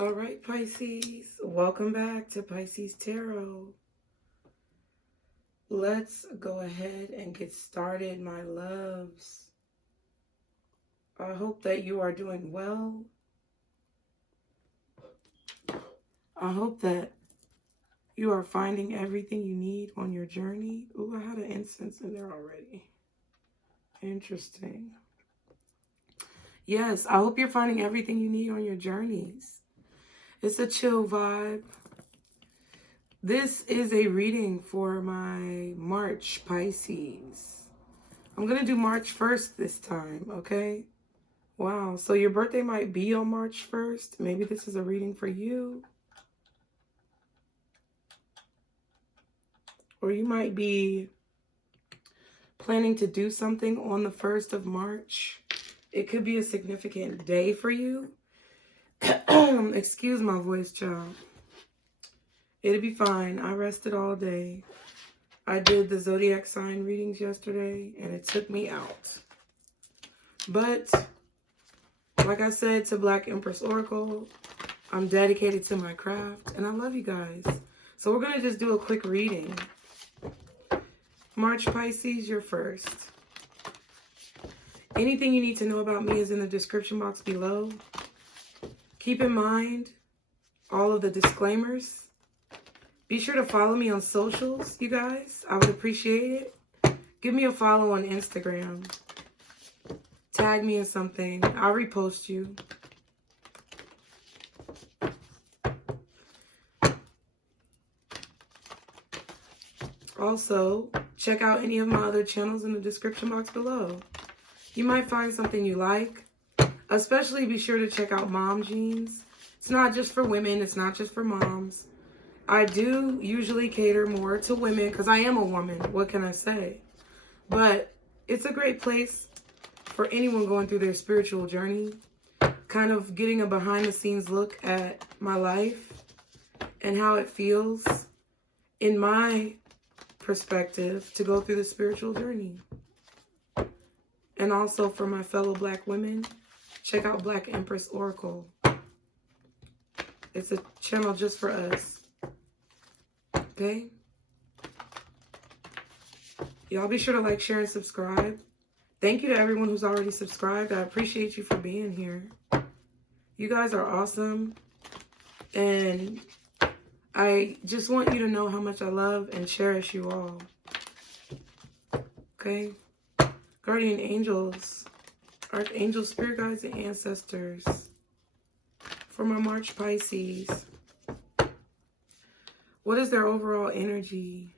All right, Pisces, welcome back to Pisces Tarot. Let's go ahead and get started, my loves. I hope that you are doing well. I hope that you are finding everything you need on your journey. Ooh, I had an incense in there already. Interesting. Yes, I hope you're finding everything you need on your journeys. It's a chill vibe. This is a reading for my March Pisces. I'm going to do March 1st this time, okay? Wow, so your birthday might be on March 1st. Maybe this is a reading for you. Or you might be planning to do something on the 1st of March. It could be a significant day for you. Excuse my voice, child. It'll be fine. I rested all day. I did the zodiac sign readings yesterday, and it took me out. But, like I said to Black Empress Oracle, I'm dedicated to my craft, and I love you guys. So we're going to just do a quick reading. March Pisces, you're first. Anything you need to know about me is in the description box below. Keep in mind all of the disclaimers. Be sure to follow me on socials, you guys. I would appreciate it. Give me a follow on Instagram. Tag me in something. I'll repost you. Also, check out any of my other channels in the description box below. You might find something you like. Especially be sure to check out Mom Jeans. It's not just for women. It's not just for moms. I do usually cater more to women because I am a woman. What can I say? But it's a great place for anyone going through their spiritual journey. Kind of getting a behind the scenes look at my life and how it feels in my perspective to go through the spiritual journey. And also for my fellow Black women, check out Black Empress Oracle. It's a channel just for us. Okay? Y'all be sure to like, share, and subscribe. Thank you to everyone who's already subscribed. I appreciate you for being here. You guys are awesome. And I just want you to know how much I love and cherish you all. Okay? Guardian angels, archangels, spirit guides, and ancestors. For my March Pisces, what is their overall energy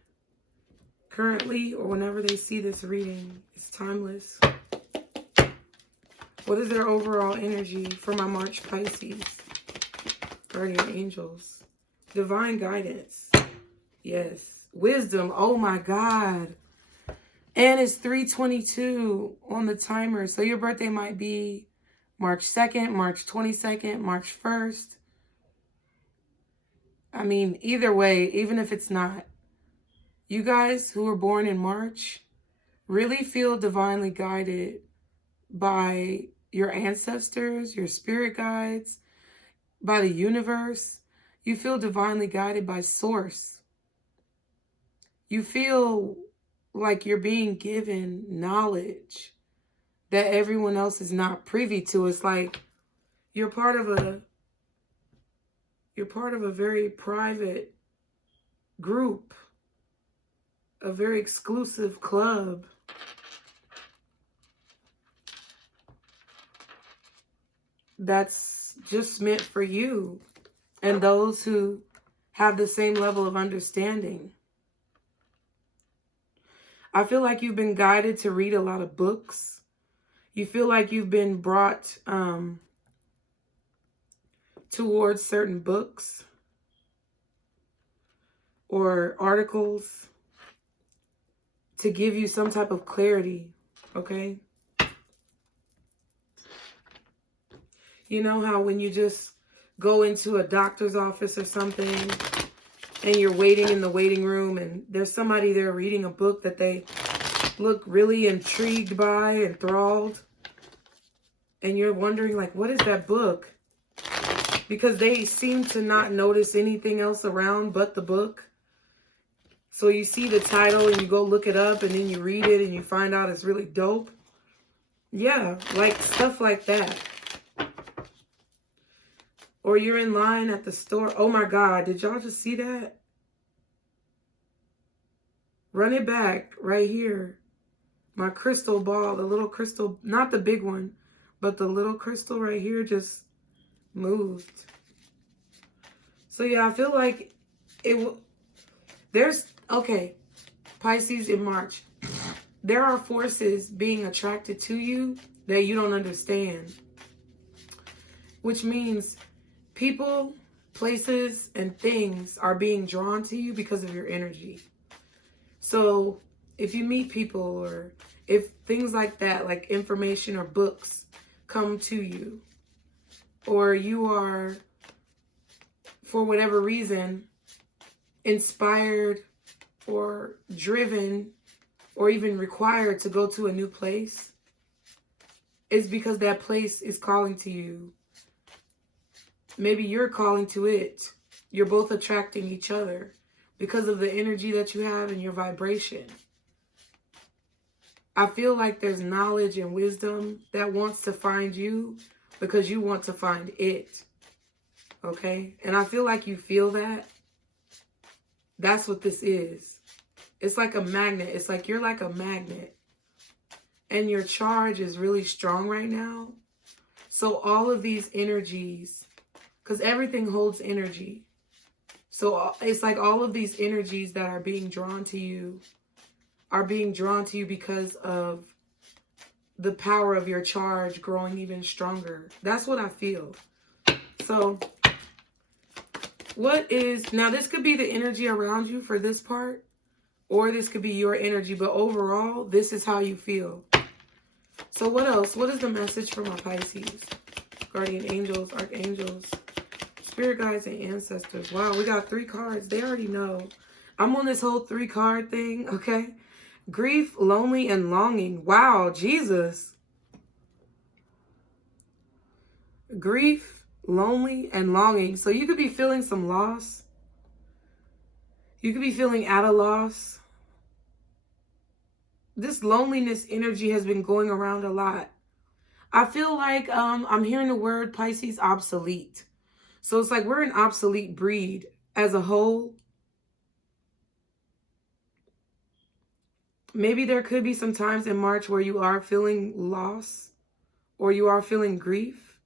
currently or whenever they see this reading? It's timeless. What is their overall energy for my March Pisces? Guardian angels. Divine guidance. Yes. Wisdom. Oh my God. And it's 3:22 on the timer. So your birthday might be March 2nd, March 22nd, March 1st. I mean, either way, even if it's not, you guys who were born in March really feel divinely guided by your ancestors, your spirit guides, by the universe. You feel divinely guided by Source. You feel like you're being given knowledge that everyone else is not privy to. It's like you're part of a very private group, a very exclusive club. That's just meant for you and those who have the same level of understanding. I feel like you've been guided to read a lot of books. You feel like you've been brought towards certain books or articles to give you some type of clarity, okay? You know how when you just go into a doctor's office or something and you're waiting in the waiting room and there's somebody there reading a book that they look really intrigued by, enthralled, and you're wondering, like, what is that book? because they seem to not notice anything else around but the book. So you see the title and you go look it up and then you read it and you find out it's really dope. Yeah, like stuff like that. Or you're in line at the store. Oh my God, did y'all just see that? Run it back right here. My crystal ball, the little crystal, not the big one, but the little crystal right here just moved. So yeah, I feel like okay, Pisces in March. There are forces being attracted to you that you don't understand. Which means people, places, and things are being drawn to you because of your energy. So if you meet people or if things like that, like information or books come to you, or you are, for whatever reason, inspired or driven or even required to go to a new place, it's because that place is calling to you. Maybe you're calling to it. You're both attracting each other because of the energy that you have and your vibration. I feel like there's knowledge and wisdom that wants to find you because you want to find it. Okay? And I feel like you feel that. That's what this is. It's like a magnet. It's like you're like a magnet. And your charge is really strong right now. So all of these energies, because everything holds energy. So it's like all of these energies that are being drawn to you are being drawn to you because of the power of your charge growing even stronger. That's what I feel. So now this could be the energy around you for this part, or this could be your energy, but overall, this is how you feel. So what else? What is the message for my Pisces? Guardian angels, archangels, spirit guides, and ancestors. Wow, we got 3 cards. They already know. I'm on this whole 3-card thing, okay? Grief, lonely, and longing. Wow, Jesus. Grief, lonely, and longing. So you could be feeling some loss. You could be feeling at a loss. This loneliness energy has been going around a lot. I feel like I'm hearing the word Pisces obsolete. So it's like we're an obsolete breed as a whole. Maybe there could be some times in March where you are feeling loss or you are feeling grief.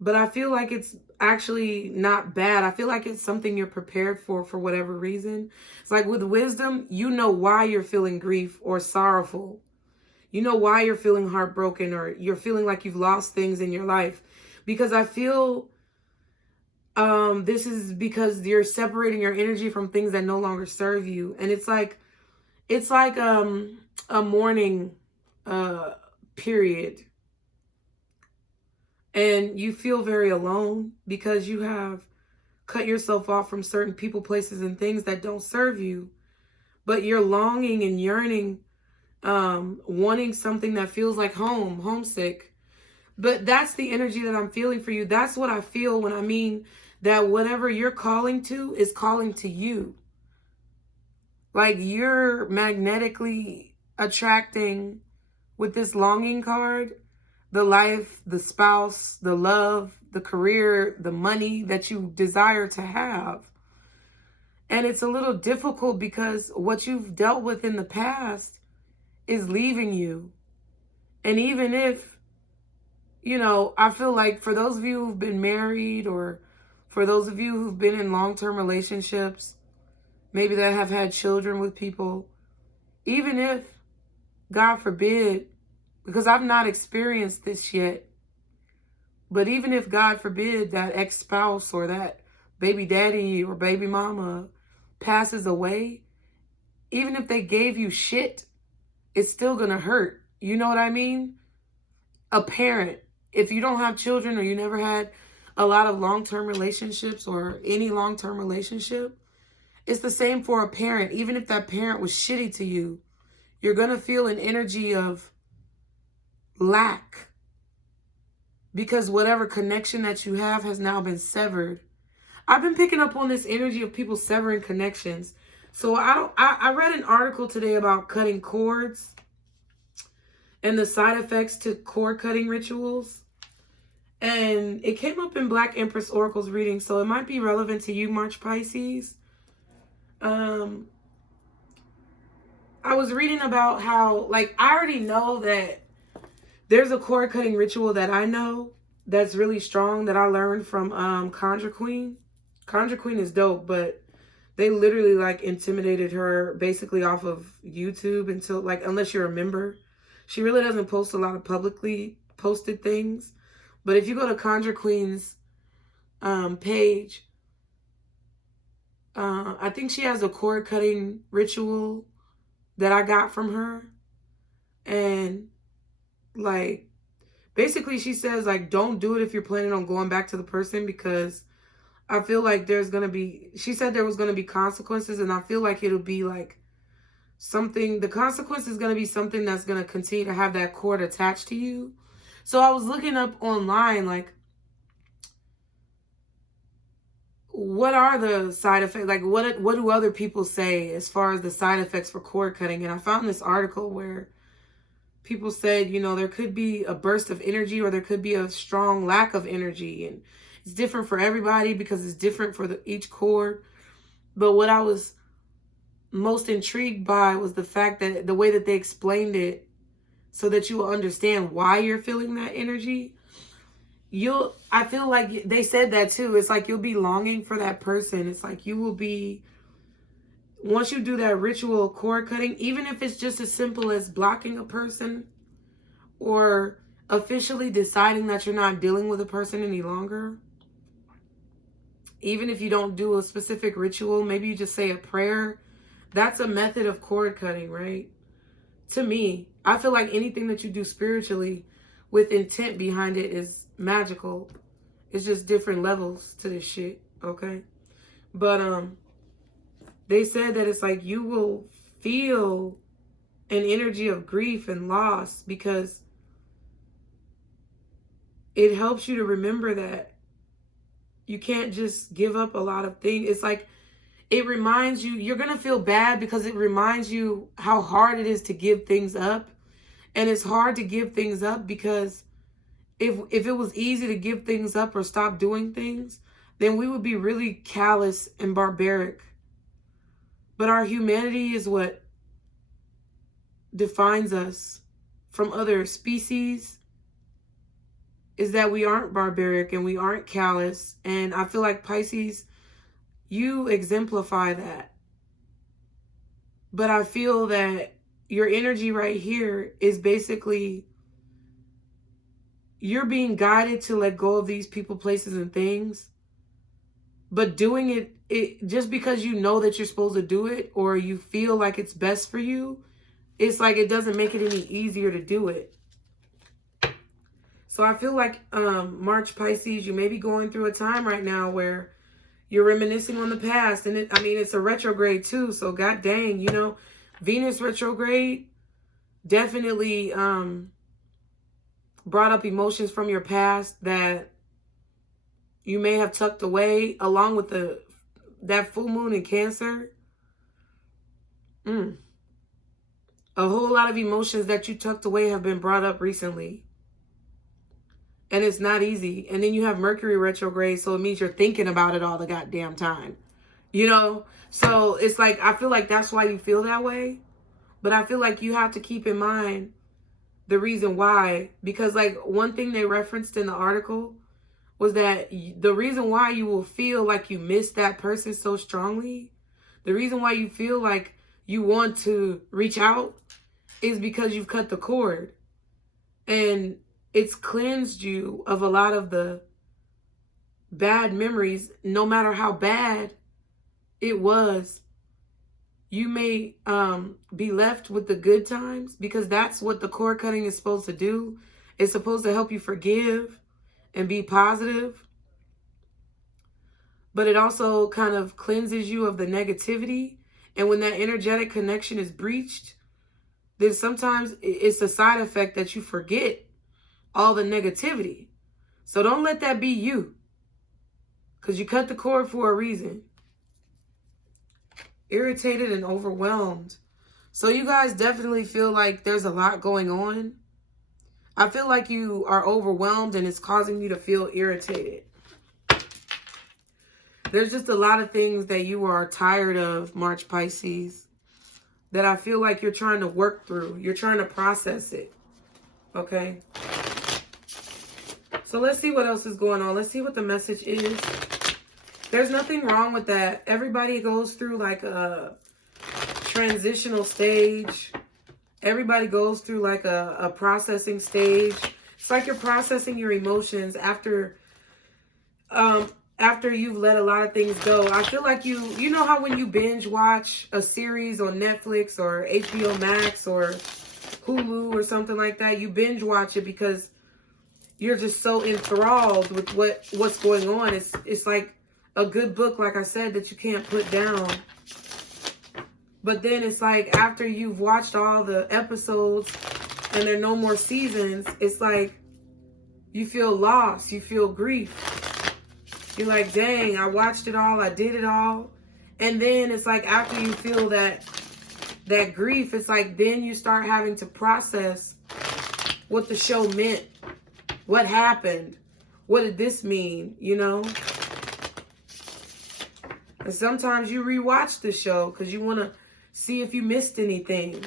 But I feel like it's actually not bad. I feel like it's something you're prepared for whatever reason. It's like with wisdom, you know why you're feeling grief or sorrowful. You know why you're feeling heartbroken or you're feeling like you've lost things in your life. Because I feel this is because you're separating your energy from things that no longer serve you. And it's like a mourning period. And you feel very alone because you have cut yourself off from certain people, places, and things that don't serve you. But you're longing and yearning, wanting something that feels like home, homesick. But that's the energy that I'm feeling for you. That's what I feel when I mean that whatever you're calling to is calling to you. Like you're magnetically attracting with this longing card, the life, the spouse, the love, the career, the money that you desire to have. And it's a little difficult because what you've dealt with in the past is leaving you. And even if, I feel like for those of you who've been married or for those of you who've been in long-term relationships, maybe that have had children with people, even if, God forbid, because I've not experienced this yet, but even if, God forbid, that ex-spouse or that baby daddy or baby mama passes away, even if they gave you shit, it's still gonna hurt. You know what I mean? A parent, if you don't have children or you never had a lot of long-term relationships or any long-term relationship, it's the same for a parent. Even if that parent was shitty to you, you're gonna feel an energy of lack. because whatever connection that you have has now been severed. I've been picking up on this energy of people severing connections. So I read an article today about cutting cords and the side effects to cord cutting rituals. And it came up in Black Empress Oracle's reading, so it might be relevant to you, March Pisces. I was reading about how, like, I already know that there's a cord cutting ritual that I know that's really strong that I learned from Conjure Queen. Conjure Queen is dope, but they literally, like, intimidated her basically off of YouTube until, like, unless you're a member. She really doesn't post a lot of publicly posted things. But if you go to Conjure Queen's page, I think she has a cord cutting ritual that I got from her. And, like, basically she says, like, don't do it if you're planning on going back to the person, because I feel like there's going to be, she said there was going to be consequences, and I feel like it'll be like something, the consequence is going to be something that's going to continue to have that cord attached to you. So I was looking up online, like, what are the side effects? Like, what do other people say as far as the side effects for cord cutting? And I found this article where people said, you know, there could be a burst of energy, or there could be a strong lack of energy. And it's different for everybody because it's different for each cord. But what I was most intrigued by was the fact that the way that they explained it, so that you will understand why you're feeling that energy. I feel like they said that too. It's like you'll be longing for that person. It's like you will be, once you do that ritual cord cutting, even if it's just as simple as blocking a person or officially deciding that you're not dealing with a person any longer, even if you don't do a specific ritual, maybe you just say a prayer, that's a method of cord cutting, right? To me, I feel like anything that you do spiritually with intent behind it is magical. It's just different levels to this shit, okay? But they said that it's like you will feel an energy of grief and loss, because it helps you to remember that you can't just give up a lot of things. It's like it reminds you, you're going to feel bad because it reminds you how hard it is to give things up. And it's hard to give things up because if it was easy to give things up or stop doing things, then we would be really callous and barbaric. But our humanity is what defines us from other species, is that we aren't barbaric and we aren't callous. And I feel like Pisces, you exemplify that. But I feel that your energy right here is basically you're being guided to let go of these people, places, and things. But doing it just because you know that you're supposed to do it, or you feel like it's best for you, it's like it doesn't make it any easier to do it. So I feel like March Pisces, you may be going through a time right now where you're reminiscing on the past. And it's a retrograde too. So god dang, you know, Venus retrograde definitely brought up emotions from your past that you may have tucked away, along with that full moon in Cancer. A whole lot of emotions that you tucked away have been brought up recently. And it's not easy. And then you have Mercury retrograde, so it means you're thinking about it all the goddamn time. You know? So it's like, I feel like that's why you feel that way. But I feel like you have to keep in mind the reason why. Because, like, one thing they referenced in the article was that the reason why you will feel like you miss that person so strongly, the reason why you feel like you want to reach out, is because you've cut the cord. And it's cleansed you of a lot of the bad memories. No matter how bad it was, you may be left with the good times, because that's what the cord cutting is supposed to do. It's supposed to help you forgive and be positive. But it also kind of cleanses you of the negativity. And when that energetic connection is breached, then sometimes it's a side effect that you forget all the negativity. So don't let that be you, because you cut the cord for a reason. Irritated and overwhelmed. So you guys definitely feel like there's a lot going on. I feel like you are overwhelmed and it's causing you to feel irritated. There's just a lot of things that you are tired of, March Pisces, that I feel like you're trying to work through. You're trying to process it. Okay? So let's see what else is going on. Let's see what the message is. There's nothing wrong with that. Everybody goes through like a transitional stage. Everybody goes through like a processing stage. It's like you're processing your emotions after you've let a lot of things go. I feel like you know how when you binge watch a series on Netflix or HBO Max or Hulu or something like that, you binge watch it because you're just so enthralled with what's going on. It's like a good book, like I said, that you can't put down. But then it's like after you've watched all the episodes and there are no more seasons, it's like you feel lost, you feel grief. You're like, dang, I watched it all, I did it all. And then it's like after you feel that grief, it's like then you start having to process what the show meant. What happened? What did this mean? You know? And sometimes you rewatch the show because you want to see if you missed anything.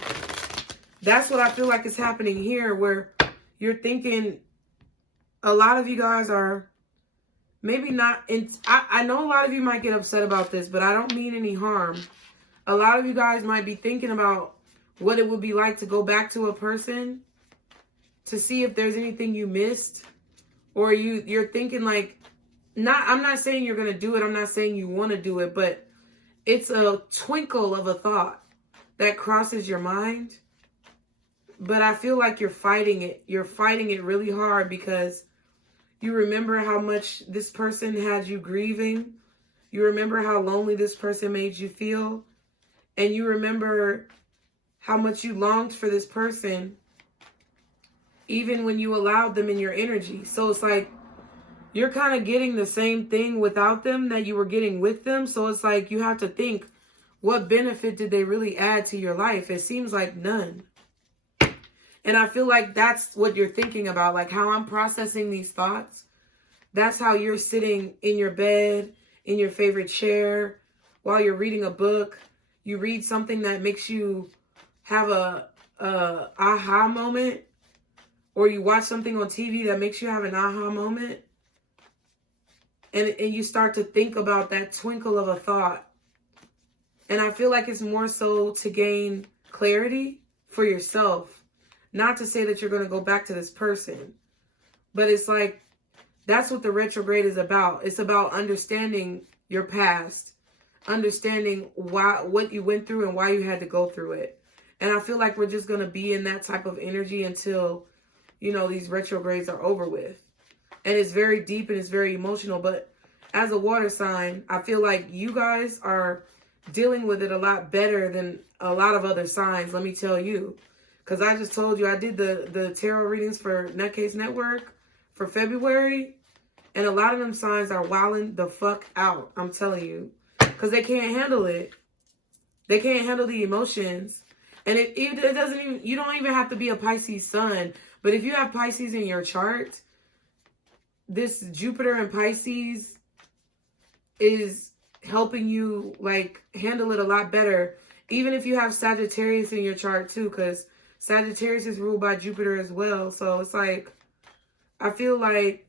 That's what I feel like is happening here, where you're thinking a lot of you guys are maybe not. I know a lot of you might get upset about this, but I don't mean any harm. A lot of you guys might be thinking about what it would be like to go back to a person to see if there's anything you missed, or you're thinking like, I'm not saying you're going to do it. I'm not saying you want to do it, but it's a twinkle of a thought that crosses your mind. But I feel like you're fighting it. You're fighting it really hard because you remember how much this person had you grieving. You remember how lonely this person made you feel. And you remember how much you longed for this person, even when you allowed them in your energy. So it's like you're kind of getting the same thing without them that you were getting with them. So it's like you have to think, what benefit did they really add to your life? It seems like none. And I feel like that's what you're thinking about, like how I'm processing these thoughts. That's how you're sitting in your bed, in your favorite chair, while you're reading a book. You read something that makes you have a aha moment, or you watch something on TV that makes you have an aha moment. And you start to think about that twinkle of a thought. And I feel like it's more so to gain clarity for yourself. Not to say that you're going to go back to this person. But it's like, that's what the retrograde is about. It's about understanding your past. Understanding what you went through and why you had to go through it. And I feel like we're just going to be in that type of energy until, you know, these retrogrades are over with. And it's very deep and it's very emotional. But as a water sign, I feel like you guys are dealing with it a lot better than a lot of other signs, let me tell you. Because I just told you I did the tarot readings for TheNutCase Network for February. And a lot of them signs are wilding the fuck out, I'm telling you. Because they can't handle it. They can't handle the emotions. And it doesn't even, you don't even have to be a Pisces sun. But if you have Pisces in your chart, this Jupiter in Pisces is helping you like handle it a lot better. Even if you have Sagittarius in your chart too, because Sagittarius is ruled by Jupiter as well. So it's like, I feel like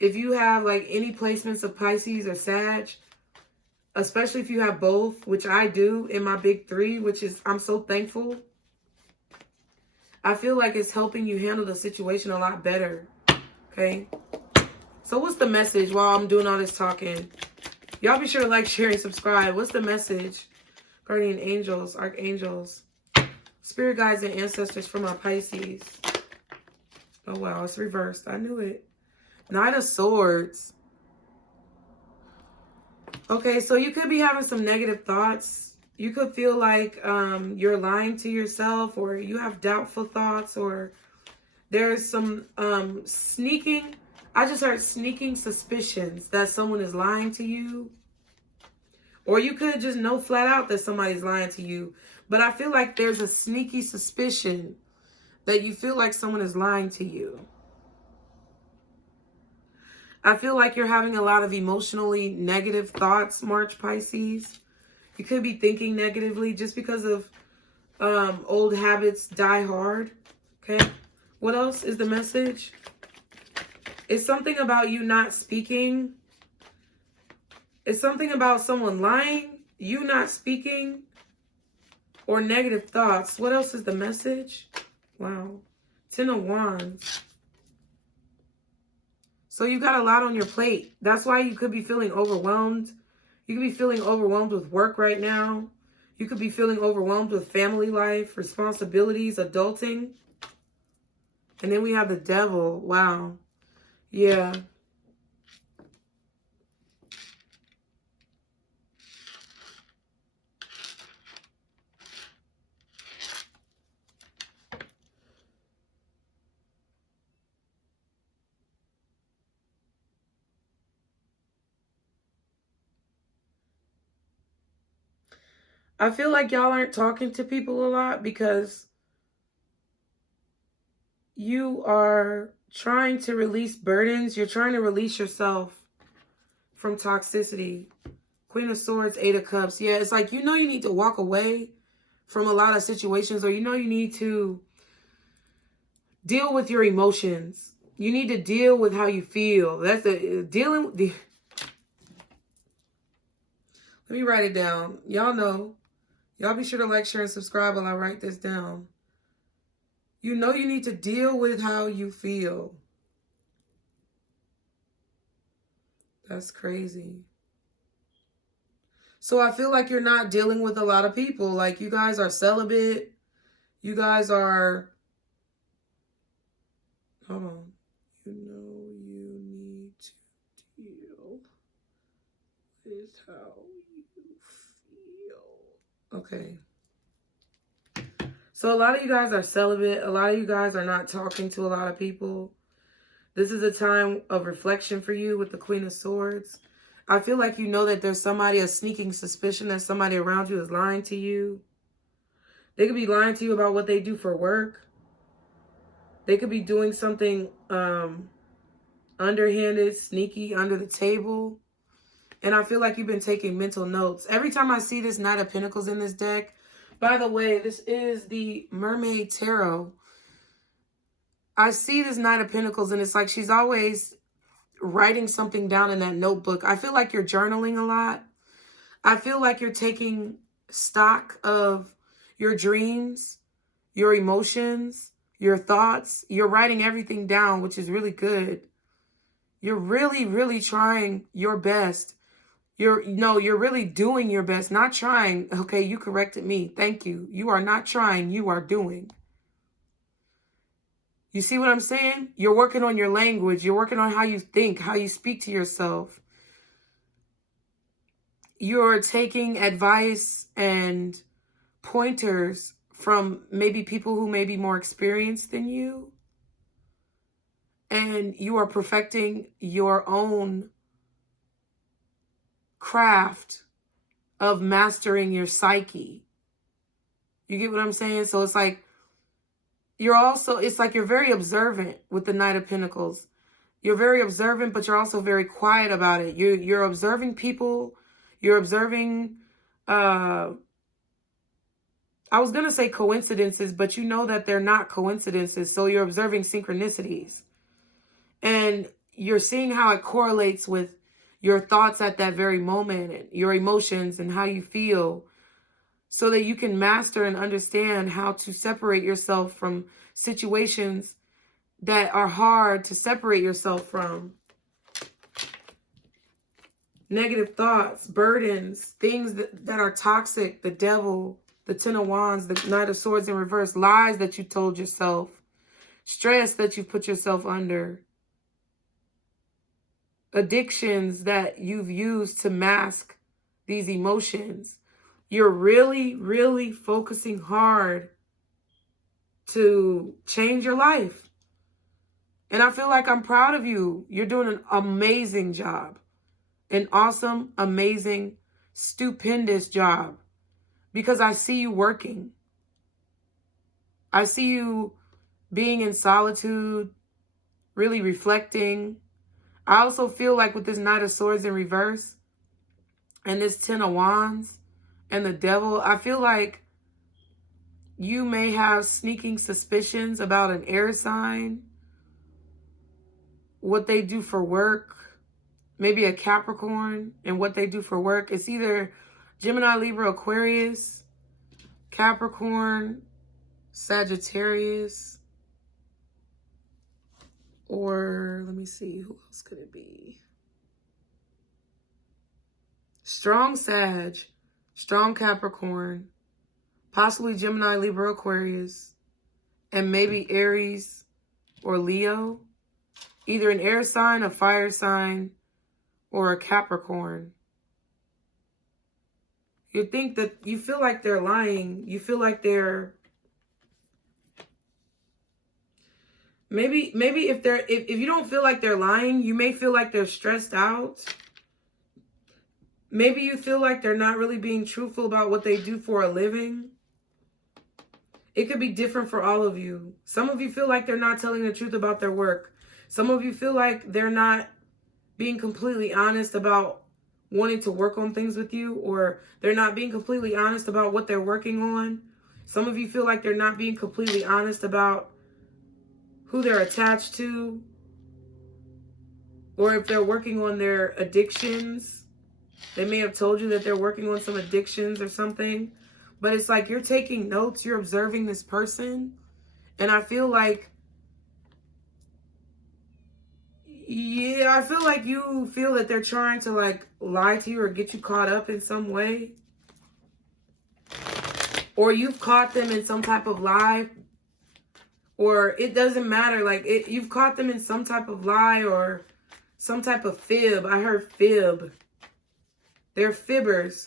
if you have like any placements of Pisces or Sag, especially if you have both, which I do in my big three, which is, I'm so thankful. I feel like it's helping you handle the situation a lot better. Okay. So what's the message while I'm doing all this talking? Y'all be sure to like, share, and subscribe. What's the message? Guardian angels, archangels, spirit guides, and ancestors for my Pisces. Oh, wow. It's reversed. I knew it. Knight of Swords. Okay, so you could be having some negative thoughts. You could feel like you're lying to yourself, or you have doubtful thoughts, or there's some sneaking I just heard sneaking suspicions that someone is lying to you. Or you could just know flat out that somebody's lying to you. But I feel like there's a sneaky suspicion that you feel like someone is lying to you. I feel like you're having a lot of emotionally negative thoughts, March Pisces. You could be thinking negatively just because of old habits die hard. Okay. What else is the message? It's something about you not speaking. It's something about someone lying, you not speaking, or negative thoughts. What else is the message? Wow. 10 of Wands. So you got a lot on your plate. That's why you could be feeling overwhelmed. You could be feeling overwhelmed with work right now. You could be feeling overwhelmed with family life, responsibilities, adulting. And then we have the devil. Wow. Yeah. I feel like y'all aren't talking to people a lot because you are trying to release burdens. You're trying to release yourself from toxicity. Queen of Swords, 8 of Cups. Yeah, it's like, you know, you need to walk away from a lot of situations, or you know you need to deal with your emotions. You need to deal with how you feel. That's the dealing with the... Let me write it down. Y'all know. Y'all be sure to like, share, and subscribe while I write this down. You know you need to deal with how you feel. That's crazy. So I feel like you're not dealing with a lot of people. Like, you guys are celibate. You guys are... Hold on. You know you need to deal with how you feel. Okay. So a lot of you guys are celibate. A lot of you guys are not talking to a lot of people. This is a time of reflection for you with the Queen of Swords. I feel like you know that there's somebody, a sneaking suspicion that somebody around you is lying to you. They could be lying to you about what they do for work. They could be doing something underhanded, sneaky, under the table. And I feel like you've been taking mental notes. Every time I see this Knight of Pentacles in this deck, by the way, this is the Mermaid Tarot. I see this Knight of Pentacles and it's like she's always writing something down in that notebook. I feel like you're journaling a lot. I feel like you're taking stock of your dreams, your emotions, your thoughts. You're writing everything down, which is really good. You're really, really trying your best. You're really doing your best, not trying. Okay, you corrected me. Thank you. You are not trying, you are doing. You see what I'm saying? You're working on your language. You're working on how you think, how you speak to yourself. You're taking advice and pointers from maybe people who may be more experienced than you. And you are perfecting your own craft of mastering your psyche. You get what I'm saying? So it's like, it's like you're very observant with the Knight of Pentacles. You're very observant, but you're also very quiet about it. You're observing people. You're observing, I was going to say coincidences, but you know that they're not coincidences. So you're observing synchronicities. And you're seeing how it correlates with your thoughts at that very moment, and your emotions and how you feel, so that you can master and understand how to separate yourself from situations that are hard to separate yourself from. Negative thoughts, burdens, things that are toxic, the devil, the 10 of Wands, the Knight of Swords in reverse, lies that you told yourself, stress that you put yourself under, addictions that you've used to mask these emotions. You're really, really focusing hard to change your life. And I feel like I'm proud of you. You're doing an amazing job. An awesome, amazing, stupendous job. Because I see you working. I see you being in solitude, really reflecting. I also feel like with this Knight of Swords in reverse and this Ten of Wands and the Devil, I feel like you may have sneaking suspicions about an air sign, what they do for work, maybe a Capricorn and what they do for work. It's either Gemini, Libra, Aquarius, Capricorn, Sagittarius, or let me see, who else could it be? Strong Sag, strong Capricorn, possibly Gemini, Libra, Aquarius, and maybe Aries or Leo. Either an air sign, a fire sign, or a Capricorn. You think that you feel like they're lying. You feel like they're maybe if you don't feel like they're lying, you may feel like they're stressed out. Maybe you feel like they're not really being truthful about what they do for a living. It could be different for all of you. Some of you feel like they're not telling the truth about their work. Some of you feel like they're not being completely honest about wanting to work on things with you, or they're not being completely honest about what they're working on. Some of you feel like they're not being completely honest about who they're attached to, or if they're working on their addictions. They may have told you that they're working on some addictions or something, but it's like you're taking notes, you're observing this person, and I feel like, yeah, I feel like you feel that they're trying to like lie to you or get you caught up in some way. Or you've caught them in some type of lie. Or it doesn't matter. Like you've caught them in some type of lie or some type of fib. I heard fib. They're fibbers.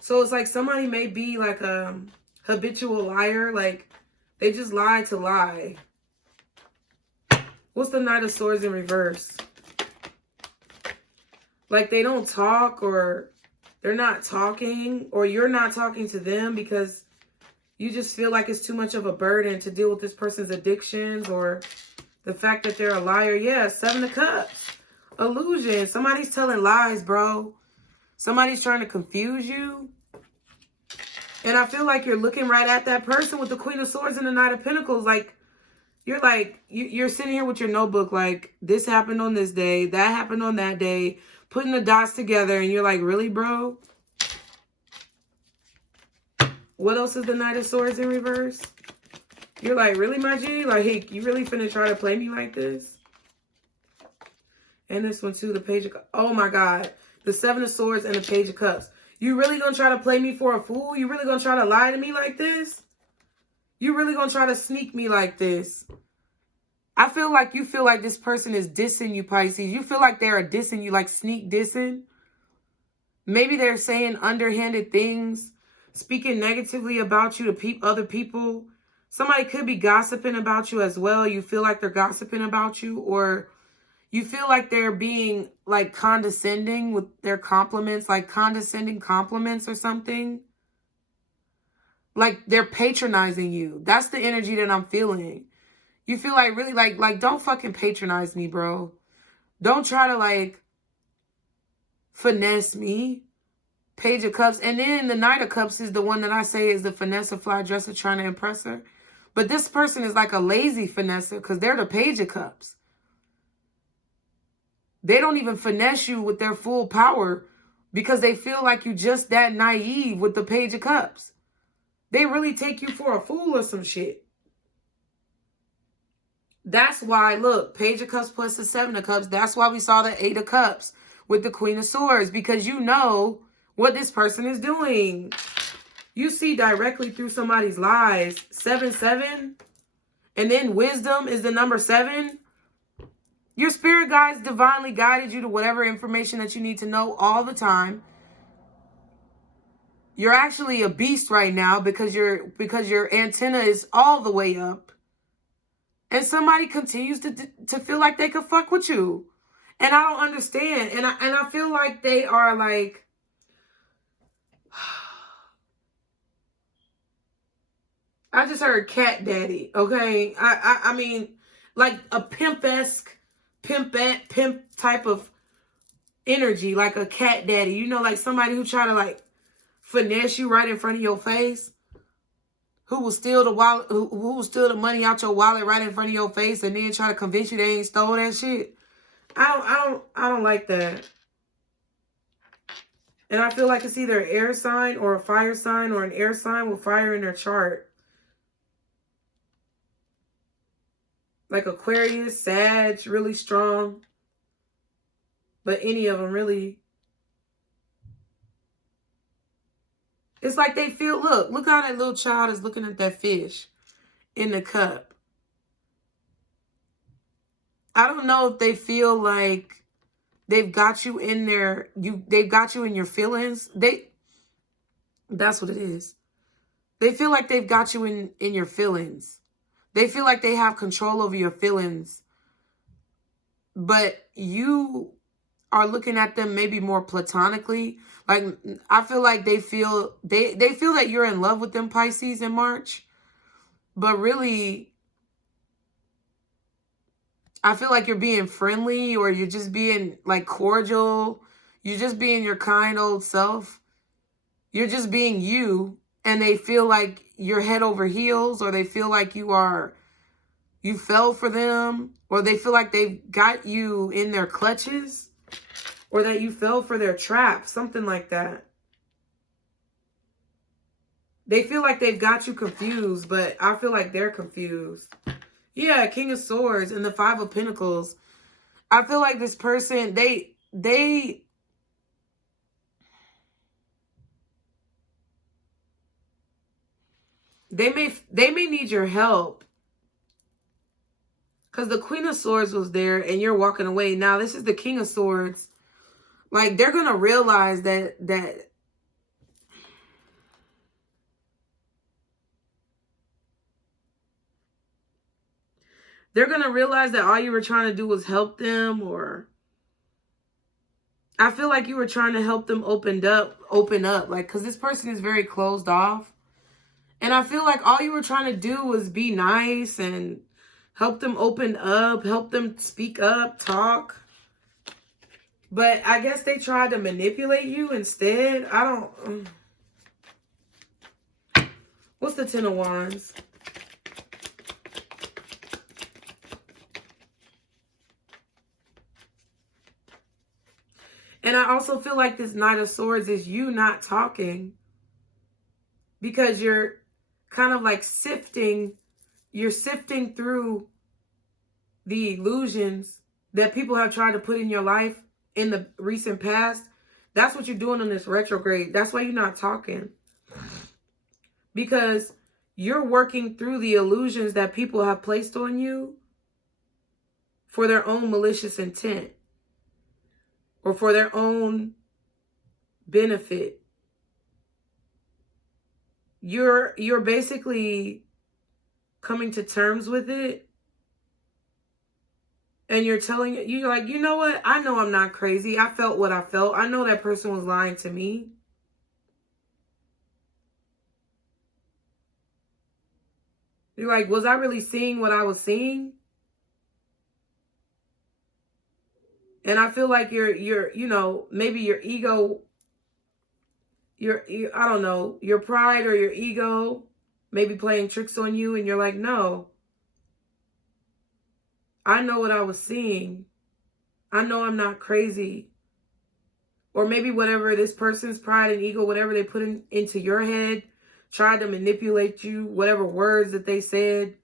So it's like somebody may be like a habitual liar. Like they just lie to lie. What's the Knight of Swords in reverse? Like they don't talk, or they're not talking, or you're not talking to them because you just feel like it's too much of a burden to deal with this person's addictions or the fact that they're a liar. Yeah, Seven of Cups. Illusion. Somebody's telling lies, bro. Somebody's trying to confuse you. And I feel like you're looking right at that person with the Queen of Swords and the Knight of Pentacles. You're sitting here with your notebook like, this happened on this day, that happened on that day, putting the dots together, and you're like, really, bro? What else is the Knight of Swords in reverse? You're like, really, my G? Like, hey, you really finna try to play me like this? And this one too, the Page of Cups. Oh my God. The Seven of Swords and the Page of Cups. You really gonna try to play me for a fool? You really gonna try to lie to me like this? You really gonna try to sneak me like this? I feel like you feel like this person is dissing you, Pisces. You feel like they're dissing you, like sneak dissing. Maybe they're saying underhanded things, speaking negatively about you to other people. Somebody could be gossiping about you as well. You feel like they're gossiping about you, or you feel like they're being like condescending with their compliments, like condescending compliments or something. Like they're patronizing you. That's the energy that I'm feeling. You feel like really like don't fucking patronize me, bro. Don't try to like finesse me. Page of Cups. And then the Knight of Cups is the one that I say is the finesse fly dresser trying to impress her. But this person is like a lazy finesser because they're the Page of Cups. They don't even finesse you with their full power because they feel like you just that naive with the Page of Cups. They really take you for a fool or some shit. That's why, look, Page of Cups plus the Seven of Cups. That's why we saw the Eight of Cups with the Queen of Swords, because you know what this person is doing. You see directly through somebody's lies. 7-7. And then wisdom is the number 7. Your spirit guides divinely guided you to whatever information that you need to know all the time. You're actually a beast right now because your antenna is all the way up. And somebody continues to feel like they could fuck with you. And I don't understand. And I feel like they are like, I just heard cat daddy, okay? I mean, like a pimp-esque, pimp type of energy, like a cat daddy. You know, like somebody who try to like finesse you right in front of your face. Who will steal the wallet, who will steal the money out your wallet right in front of your face and then try to convince you they ain't stole that shit. I don't like that. And I feel like it's either an air sign or a fire sign or an air sign with fire in their chart. Like Aquarius, Sag, really strong. But any of them really. It's like they feel, look how that little child is looking at that fish in the cup. I don't know if they feel like they've got you in their, they've got you in your feelings. That's what it is. They feel like they've got you in your feelings. They feel like they have control over your feelings. But you are looking at them maybe more platonically. Like, I feel like they feel that you're in love with them, Pisces, in March. But really, I feel like you're being friendly, or you're just being like cordial. You're just being your kind old self. You're just being you. And they feel like you're head over heels, or they feel like you fell for them, or they feel like they've got you in their clutches, or that you fell for their trap, something like that. They feel like they've got you confused, but I feel like they're confused. Yeah, King of Swords and the Five of Pentacles. I feel like this person, they may need your help. Because the Queen of Swords was there and you're walking away. Now, this is the King of Swords. Like, they're going to realize that they're going to realize that all you were trying to do was help them, or I feel like you were trying to help them open up. Like, because this person is very closed off. And I feel like all you were trying to do was be nice and help them open up, help them speak up, talk. But I guess they tried to manipulate you instead. I don't... What's the Ten of Wands? And I also feel like this Knight of Swords is you not talking. Because you're kind of like sifting. You're sifting through the illusions that people have tried to put in your life in the recent past. That's what you're doing on this retrograde. That's why you're not talking. Because you're working through the illusions that people have placed on you for their own malicious intent or for their own benefit. You're basically coming to terms with it. And you're telling it, you're like, you know what? I know I'm not crazy. I felt what I felt. I know that person was lying to me. You're like, was I really seeing what I was seeing? And I feel like you're, you know, maybe your ego, I don't know, your pride or your ego maybe playing tricks on you. And you're like, no, I know what I was seeing. I know I'm not crazy. Or maybe whatever this person's pride and ego, whatever they put into your head, tried to manipulate you, whatever words that they said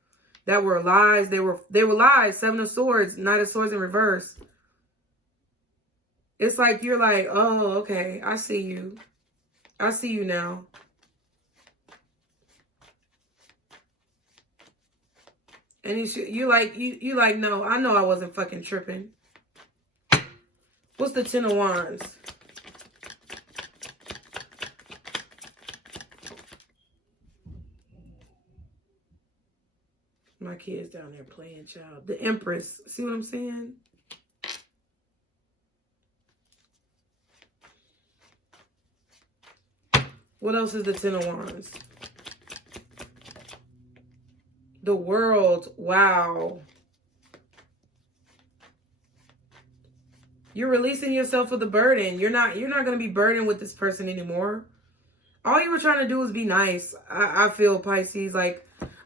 that were lies. They were lies. Seven of Swords, Knight of Swords in reverse. It's like you're like, oh, okay, I see you. I see you now. And you like, no, I know I wasn't fucking tripping. What's the Ten of Wands? My my kids down there playing, child. The Empress. See what I'm saying? What else is the Ten of Wands? The World. Wow. You're releasing yourself of the burden. You're not going to be burdened with this person anymore. All you were trying to do was be nice. I feel, Pisces, like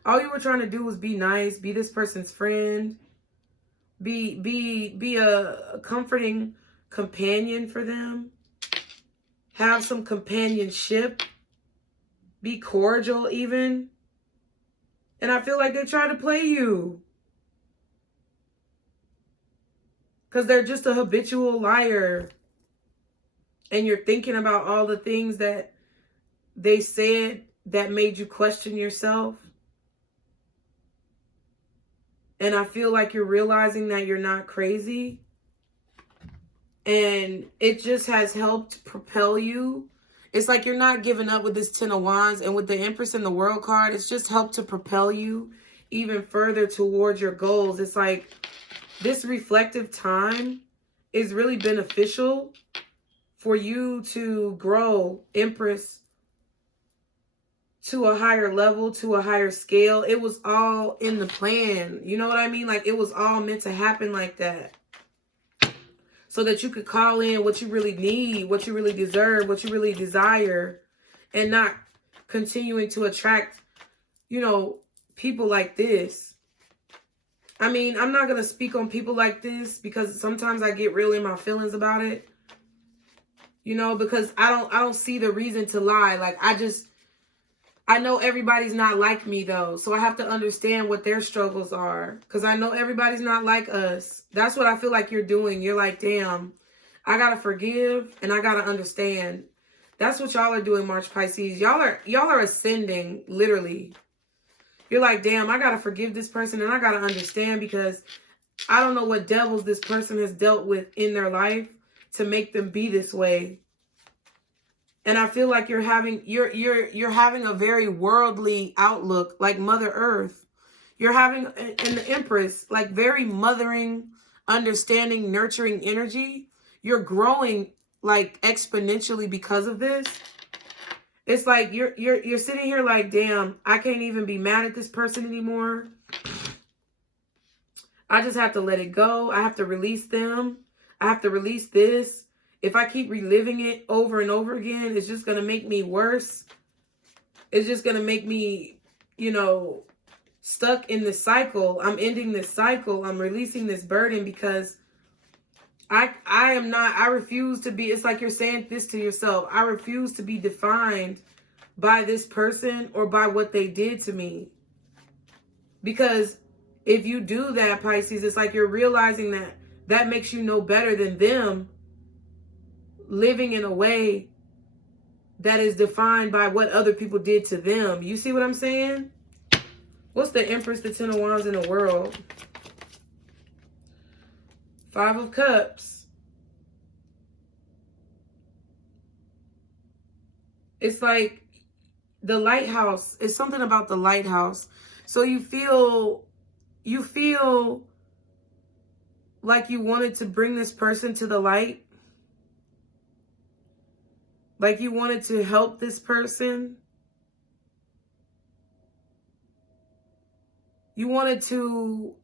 all you were trying to do was be nice, be this person's friend, be a comforting companion for them. Have some companionship. Be cordial even. And I feel like they try to play you. Because they're just a habitual liar. And you're thinking about all the things that they said that made you question yourself. And I feel like you're realizing that you're not crazy. And it just has helped propel you. It's like you're not giving up with this Ten of Wands. And with the Empress and the World card, it's just helped to propel you even further towards your goals. It's like this reflective time is really beneficial for you to grow, Empress, to a higher level, to a higher scale. It was all in the plan. You know what I mean? Like it was all meant to happen like that. So that you could call in what you really need, what you really deserve, what you really desire, and not continuing to attract, you know, people like this. I mean, I'm not going to speak on people like this because sometimes I get real in my feelings about it. You know, because I don't see the reason to lie. Like I know everybody's not like me though. So I have to understand what their struggles are. Because I know everybody's not like us. That's what I feel like you're doing. You're like, damn, I got to forgive and I got to understand. That's what y'all are doing, March Pisces. Y'all are ascending, literally. You're like, damn, I got to forgive this person and I got to understand because I don't know what devils this person has dealt with in their life to make them be this way. And I feel like you're having a very worldly outlook, like Mother Earth. You're having, in the Empress, like very mothering, understanding, nurturing energy. You're growing like exponentially because of this. It's like you're sitting here like, damn, I can't even be mad at this person anymore. I just have to let it go. I have to release them. I have to release this. If I keep reliving it over and over again, it's just going to make me worse. It's just going to make me, you know, stuck in this cycle. I'm ending this cycle. I'm releasing this burden because I refuse to be, it's like you're saying this to yourself. I refuse to be defined by this person or by what they did to me. Because if you do that, Pisces, it's like you're realizing that that makes you no better than them. Living in a way that is defined by what other people did to them. You see what I'm saying? What's the Empress, the Ten of Wands in the World? Five of Cups. It's like the lighthouse. It's something about the lighthouse. So you feel like you wanted to bring this person to the light. Like you wanted to help this person. You wanted to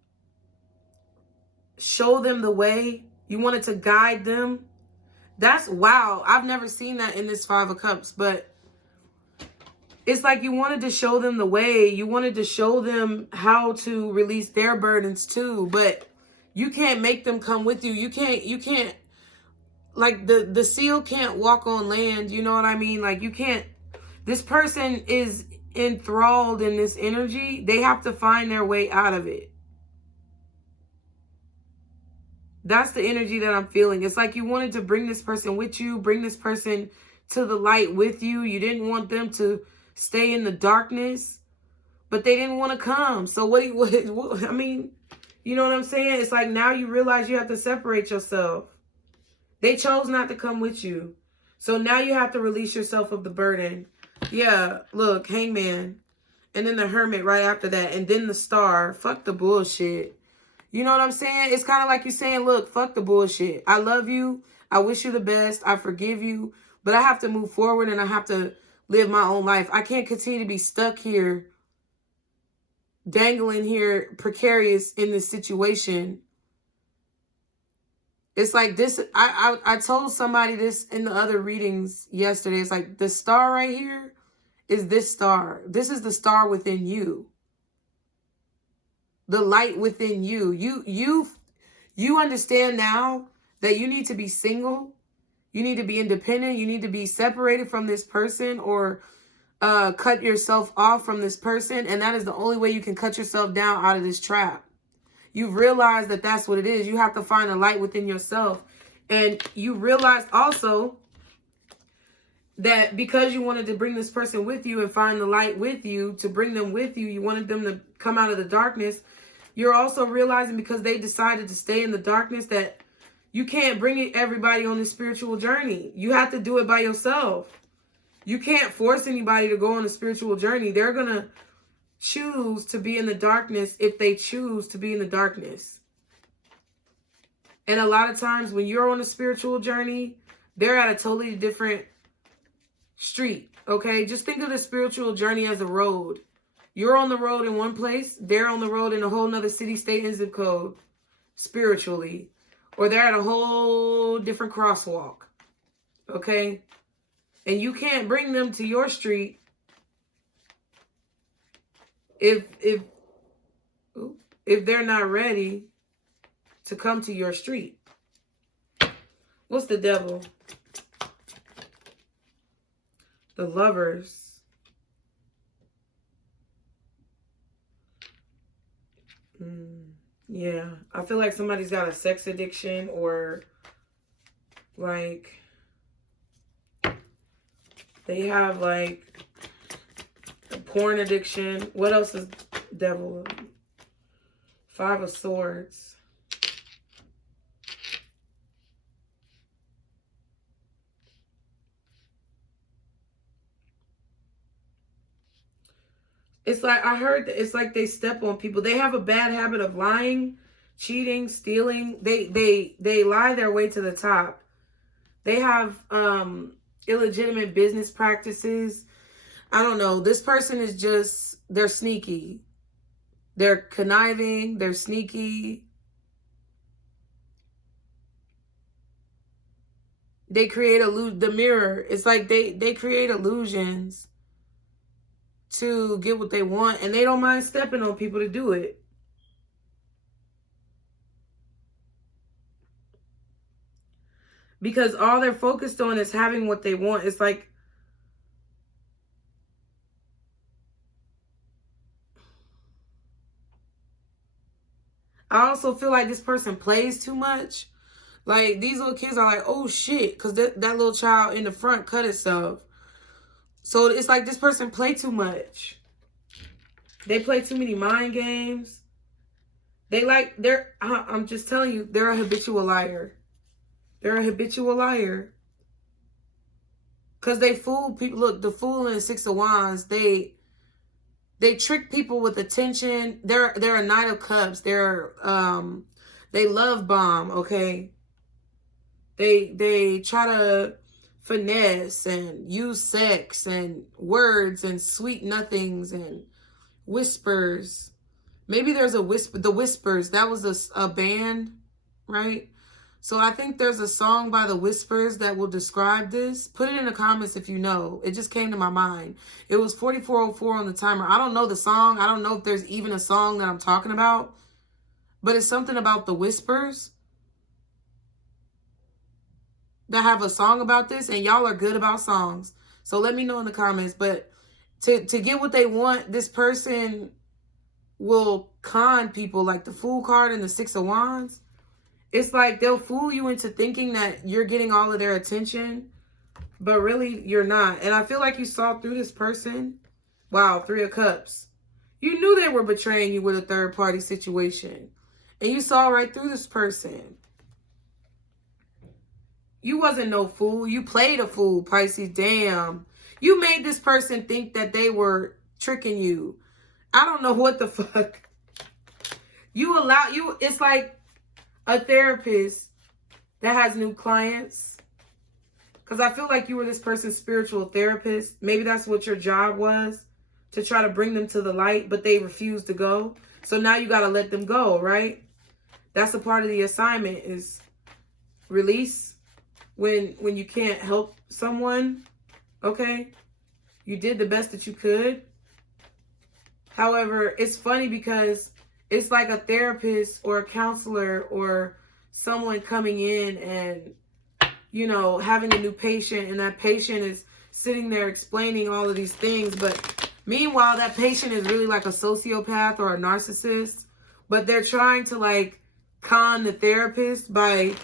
show them the way. You wanted to guide them. That's wow. I've never seen that in this Five of Cups, but it's like you wanted to show them the way. You wanted to show them how to release their burdens too, but you can't make them come with you. You can't. Like the seal can't walk on land, you know what I mean? Like you can't, this person is enthralled in this energy. They have to find their way out of it. That's the energy that I'm feeling. It's like you wanted to bring this person with you, bring this person to the light with you. You didn't want them to stay in the darkness, but they didn't want to come. So what I mean, you know what I'm saying? It's like now you realize you have to separate yourself. They chose not to come with you. So now you have to release yourself of the burden. Yeah, look, Hangman. And then the Hermit right after that. And then the Star. Fuck the bullshit. You know what I'm saying? It's kind of like you saying, look, fuck the bullshit. I love you. I wish you the best. I forgive you. But I have to move forward and I have to live my own life. I can't continue to be stuck here, dangling here, precarious in this situation. It's like this. I told somebody this in the other readings yesterday. It's like the star right here is this star. This is the star within you. The light within you. You understand now that you need to be single. You need to be independent. You need to be separated from this person or cut yourself off from this person. And that is the only way you can cut yourself down out of this trap. You've realized that that's what it is. You have to find a light within yourself. And you realize also that because you wanted to bring this person with you and find the light with you, to bring them with you, you wanted them to come out of the darkness. You're also realizing because they decided to stay in the darkness that you can't bring everybody on this spiritual journey. You have to do it by yourself. You can't force anybody to go on a spiritual journey. They're going to choose to be in the darkness if they choose to be in the darkness. And a lot of times when you're on a spiritual journey, they're at a totally different street. Okay, just think of the spiritual journey as a road. You're on the road in one place, they're on the road in a whole nother city, state, and zip code spiritually. Or they're at a whole different crosswalk. Okay? And you can't bring them to your street if they're not ready to come to your street. What's the Devil? The Lovers. Yeah, I feel like somebody's got a sex addiction or like they have like a porn addiction. What else is Devil? 5 of Swords. It's like, I heard that it's like they step on people. They have a bad habit of lying, cheating, stealing. They lie their way to the top. They have illegitimate business practices. I don't know. This person is just, they're sneaky. They're conniving. They're sneaky. They create the mirror. It's like they create illusions to get what they want, and they don't mind stepping on people to do it. Because all they're focused on is having what they want. It's like, I also feel like this person plays too much. Like, these little kids are like, oh shit, because that little child in the front cut itself. So it's like this person play too much. They play too many mind games. I'm just telling you, they're a habitual liar. They're a habitual liar. Because they fool people. Look, the Fool and the 6 of Wands, they trick people with attention. They're a Knight of Cups. They love bomb, okay? They try to finesse and use sex and words and sweet nothings and whispers. Maybe there's a whisper. The Whispers, that was a band, right? So I think there's a song by the Whispers that will describe this. Put it in the comments if you know. It just came to my mind. It was 4404 on the timer. I don't know the song. I don't know if there's even a song that I'm talking about. But it's something about the Whispers that have a song about this, and y'all are good about songs. So let me know in the comments. But to get what they want, this person will con people, like the Fool card and the 6 of Wands. It's like they'll fool you into thinking that you're getting all of their attention, but really you're not. And I feel like you saw through this person. Wow, 3 of Cups. You knew they were betraying you with a third party situation. And you saw right through this person. You wasn't no fool. You played a fool, Pisces. Damn. You made this person think that they were tricking you. I don't know what the fuck. It's like a therapist that has new clients. Because I feel like you were this person's spiritual therapist. Maybe that's what your job was, to try to bring them to the light, but they refused to go. So now you got to let them go, right? That's a part of the assignment, is release when you can't help someone. Okay? You did the best that you could. However, it's funny because it's like a therapist or a counselor or someone coming in and, you know, having a new patient, and that patient is sitting there explaining all of these things. But meanwhile, that patient is really like a sociopath or a narcissist, but they're trying to like con the therapist by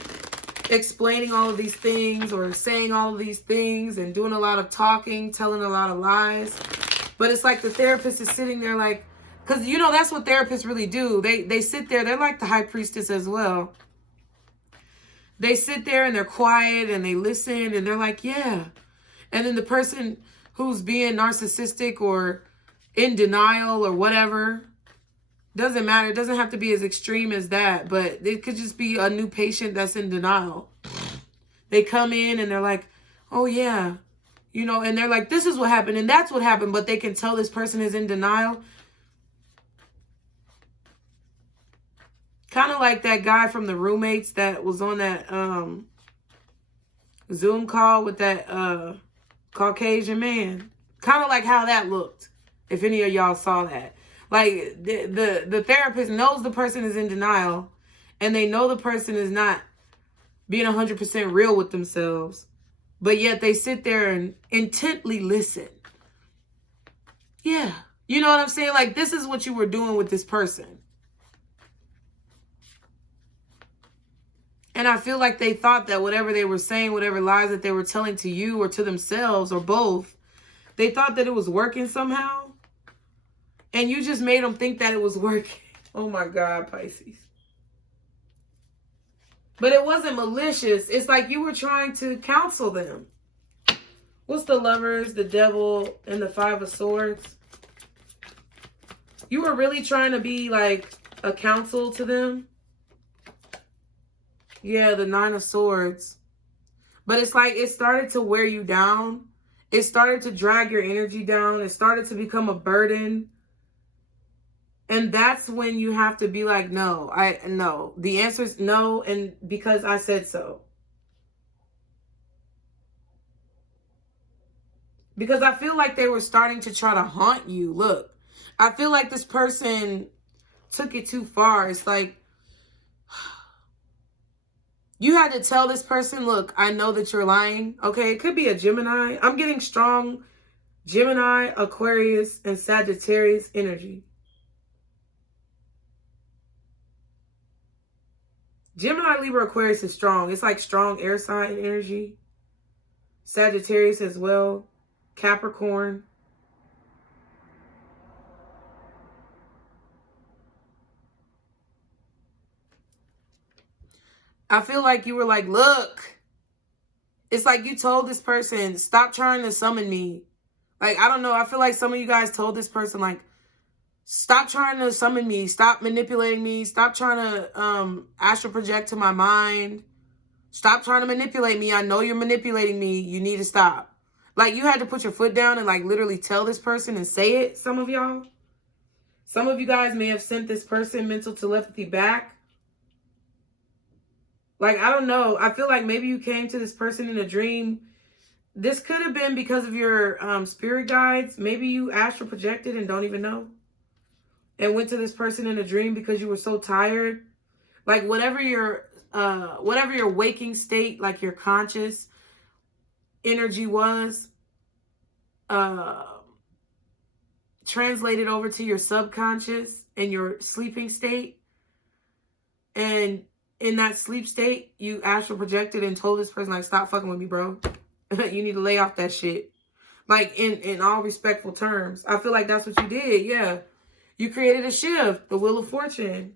explaining all of these things or saying all of these things and doing a lot of talking, telling a lot of lies. But it's like the therapist is sitting there like, because, you know, that's what therapists really do. They sit there. They're like the high priestess as well. They sit there and they're quiet and they listen and they're like, yeah. And then the person who's being narcissistic or in denial or whatever, doesn't matter. It doesn't have to be as extreme as that, but it could just be a new patient that's in denial. They come in and they're like, oh yeah, you know, and they're like, this is what happened and that's what happened, but they can tell this person is in denial. Kind of like that guy from the Roommates that was on that Zoom call with that Caucasian man. Kind of like how that looked, if any of y'all saw that. Like, the therapist knows the person is in denial, and they know the person is not being 100% real with themselves, but yet they sit there and intently listen. Yeah. You know what I'm saying? Like, this is what you were doing with this person. And I feel like they thought that whatever they were saying, whatever lies that they were telling to you or to themselves or both, they thought that it was working somehow. And you just made them think that it was working. Oh my God, Pisces. But it wasn't malicious. It's like you were trying to counsel them. What's the Lovers, the Devil, and the Five of Swords? You were really trying to be like a counsel to them. Yeah, the Nine of Swords. But it's like it started to wear you down. It started to drag your energy down. It started to become a burden. And that's when you have to be like, no. No. The answer is no, and because I said so. Because I feel like they were starting to try to haunt you. Look, I feel like this person took it too far. It's like, you had to tell this person, look, I know that you're lying. Okay, it could be a Gemini. I'm getting strong Gemini, Aquarius, and Sagittarius energy. Gemini, Libra, Aquarius is strong. It's like strong air sign energy. Sagittarius as well. Capricorn. I feel like you were like, look, it's like you told this person, stop trying to summon me. Like, I don't know. I feel like some of you guys told this person, like, stop trying to summon me. Stop manipulating me. Stop trying to astral project to my mind. Stop trying to manipulate me. I know you're manipulating me. You need to stop. Like, you had to put your foot down and, like, literally tell this person and say it, some of y'all. Some of you guys may have sent this person mental telepathy back. Like, I don't know. I feel like maybe you came to this person in a dream. This could have been because of your spirit guides. Maybe you astral projected and don't even know. And went to this person in a dream because you were so tired. Like, whatever your waking state, like your conscious energy was, translated over to your subconscious and your sleeping state. And in that sleep state, you astral projected and told this person, like, stop fucking with me, bro. You need to lay off that shit. Like, in all respectful terms. I feel like that's what you did, yeah. You created a shift, the Wheel of Fortune.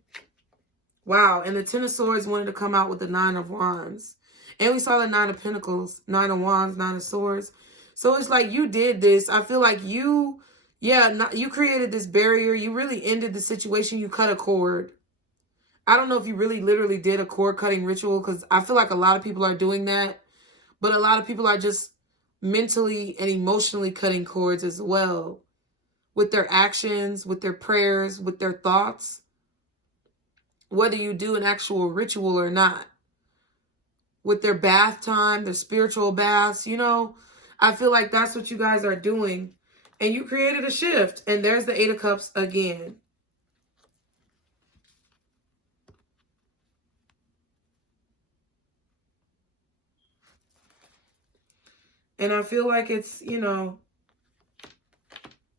Wow, and the Ten of Swords wanted to come out with the Nine of Wands. And we saw the Nine of Pentacles, Nine of Wands, Nine of Swords. So it's like you did this. I feel like you Yeah, you created this barrier. You really ended the situation. You cut a cord. I don't know if you really literally did a cord cutting ritual, because I feel like a lot of people are doing that. But a lot of people are just mentally and emotionally cutting cords as well. With their actions, with their prayers, with their thoughts. Whether you do an actual ritual or not. With their bath time, their spiritual baths, you know. I feel like that's what you guys are doing. And you created a shift. And there's the 8 of Cups again. And I feel like it's, you know,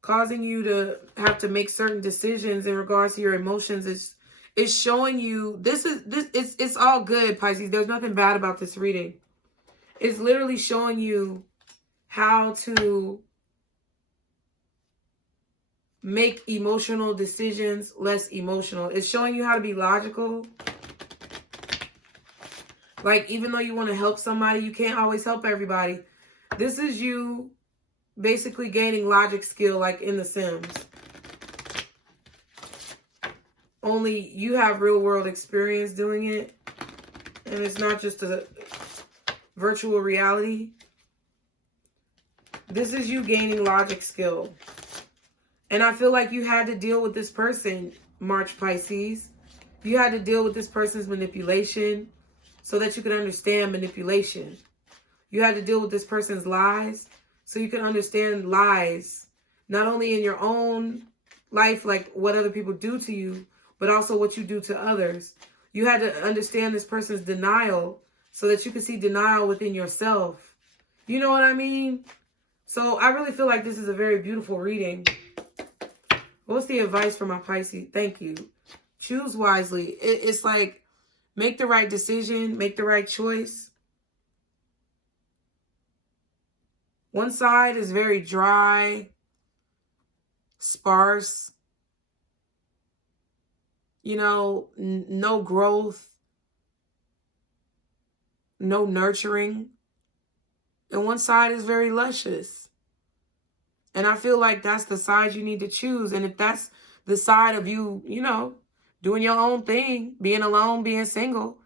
causing you to have to make certain decisions in regards to your emotions. It's showing you, it's all good, Pisces. There's nothing bad about this reading. It's literally showing you how to make emotional decisions less emotional. It's showing you how to be logical. Like, even though you want to help somebody, you can't always help everybody. This is you basically gaining logic skill like in The Sims. Only you have real world experience doing it. And it's not just a virtual reality. This is you gaining logic skill. And I feel like you had to deal with this person, March Pisces. You had to deal with this person's manipulation so that you could understand manipulation. You had to deal with this person's lies so you can understand lies, not only in your own life, like what other people do to you, but also what you do to others. You had to understand this person's denial so that you can see denial within yourself. You know what I mean? So I really feel like this is a very beautiful reading. What's the advice for my Pisces? Thank you. Choose wisely. It's like, make the right decision, make the right choice. One side is very dry, sparse, you know, no growth, no nurturing. And one side is very luscious. And I feel like that's the side you need to choose. And if that's the side of you, you know, doing your own thing, being alone, being single,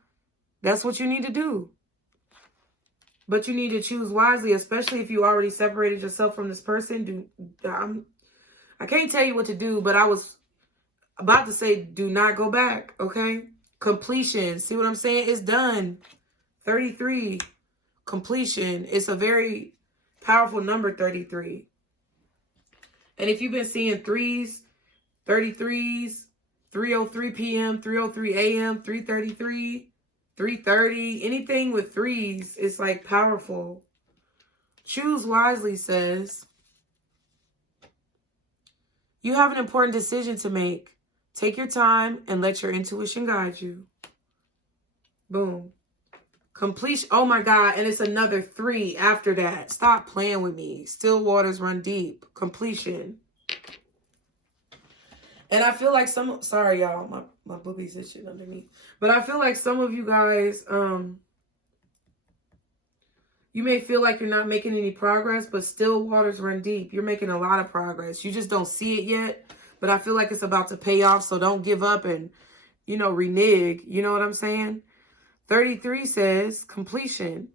that's what you need to do. But you need to choose wisely, especially if you already separated yourself from this person. I can't tell you what to do, but I was about to say, do not go back, okay? Completion. See what I'm saying? It's done. 33. Completion. It's a very powerful number, 33. And if you've been seeing 3s, 33s, 3:03 p.m., 3:03 a.m., 3:33, 3:30, anything with 3s, it's like powerful. Choose wisely says, you have an important decision to make. Take your time and let your intuition guide you. Boom. Completion. Oh my God. And it's another 3 after that. Stop playing with me. Still waters run deep. Completion. And I feel like sorry y'all, my boobies is shit underneath. But I feel like some of you guys, you may feel like you're not making any progress, but still waters run deep. You're making a lot of progress. You just don't see it yet. But I feel like it's about to pay off. So don't give up and, you know, renege. You know what I'm saying? 33 says completion.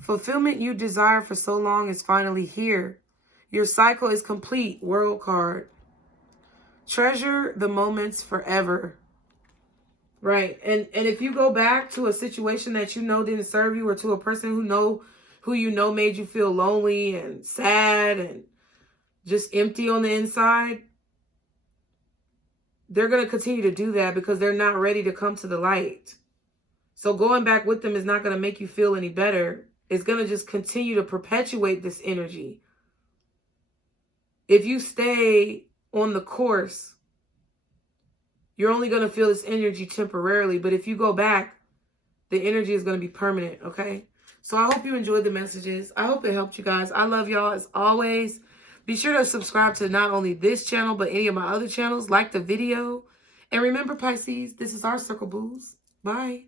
Fulfillment you desire for so long is finally here. Your cycle is complete. World card. Treasure the moments forever. Right. And if you go back to a situation that you know didn't serve you, or to a person who you know made you feel lonely and sad and just empty on the inside, they're going to continue to do that because they're not ready to come to the light. So going back with them is not going to make you feel any better. It's going to just continue to perpetuate this energy. If you stay on the course, you're only going to feel this energy temporarily. But if you go back, the energy is going to be permanent, okay? So I hope you enjoyed the messages. I hope it helped you guys. I love y'all as always. Be sure to subscribe to not only this channel, but any of my other channels. Like the video. And remember, Pisces, this is our circle, booze. Bye.